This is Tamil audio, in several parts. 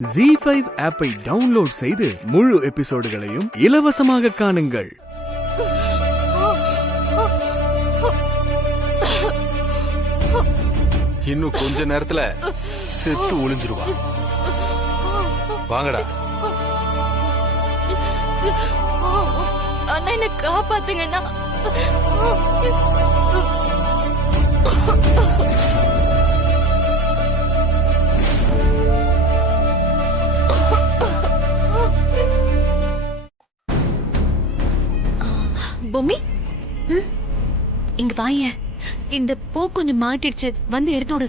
ZEE5 ஆப்பை டவுன்லோட் செய்து முழு எபிசோடுகளையும் இலவசமாக காணுங்கள். இன்னும் கொஞ்ச நேரத்துல செத்து ஒளிஞ்சிருவா. வாங்கடா. அண்ணா என்ன காப்பாத்துங்கண்ணா. பொம்மி, இங்க வாய. இந்த பூ கொஞ்சம் மாட்டிடுச்சு, வந்து எடுத்துடு.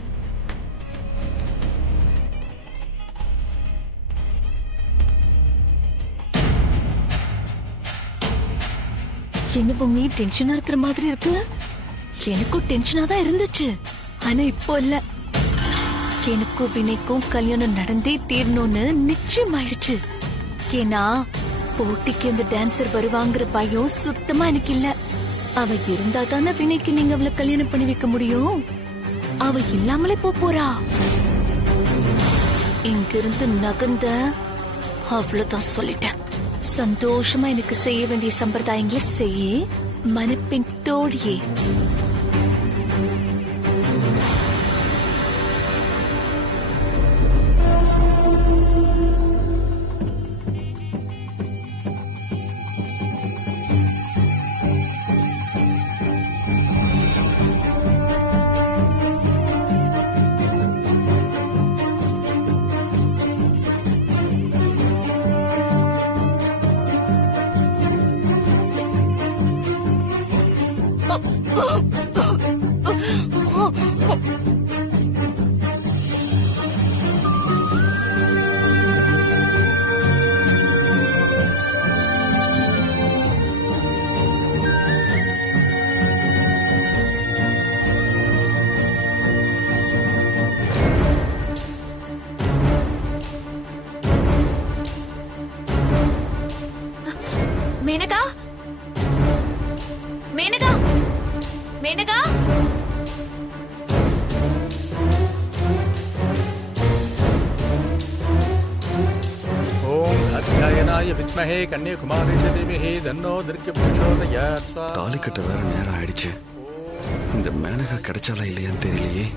என்ன பொம்மி, டென்ஷனா இருக்கிற மாதிரி இருக்கு? எனக்கும் டென்ஷனா தான் இருந்துச்சு, ஆனா இப்போ இல்ல. எனக்கும் வினைக்கும் கல்யாணம் நடந்தே தீரணும்னு நிச்சயம் ஆயிடுச்சு. ஏன்னா போட்டிக்கு அந்த டான்சர் வருவாங்கிற பயம் சுத்தமா எனக்கு இல்ல. அவ இருந்தா தானே வினைக்கு நீங்க அவளை கல்யாணம் பண்ணி வைக்க முடியும். அவ இல்லாமலே போறா. இங்கிருந்து நகர்ந்த அவ்வளவுதான் சொல்லிட்டேன். சந்தோஷமா எனக்கு செய்ய வேண்டிய சம்பிரதாயங்களை செய்ய, மனப்பின் தோழியே. மேனகா, மேனகா, மேனகா. ஓம் அத்யாயனாய வித்மஹே கன்யாகுமாரேஷ தீமஹி தன்னோ துர்கே பிரச்சோதயாத். தாலி கட்ட வேற நேரம் ஆயிடுச்சு. இந்த மேனகா கிடைச்சாலா இல்லையான்னு தெரியலையே.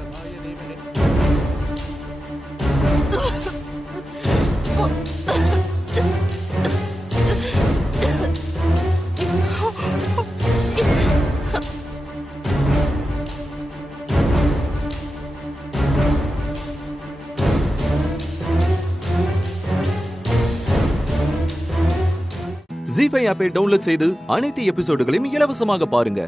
ZEE5 ஆப்பை டவுன்லோட் செய்து அனைத்து எபிசோடுகளையும் இலவசமாக பாருங்க.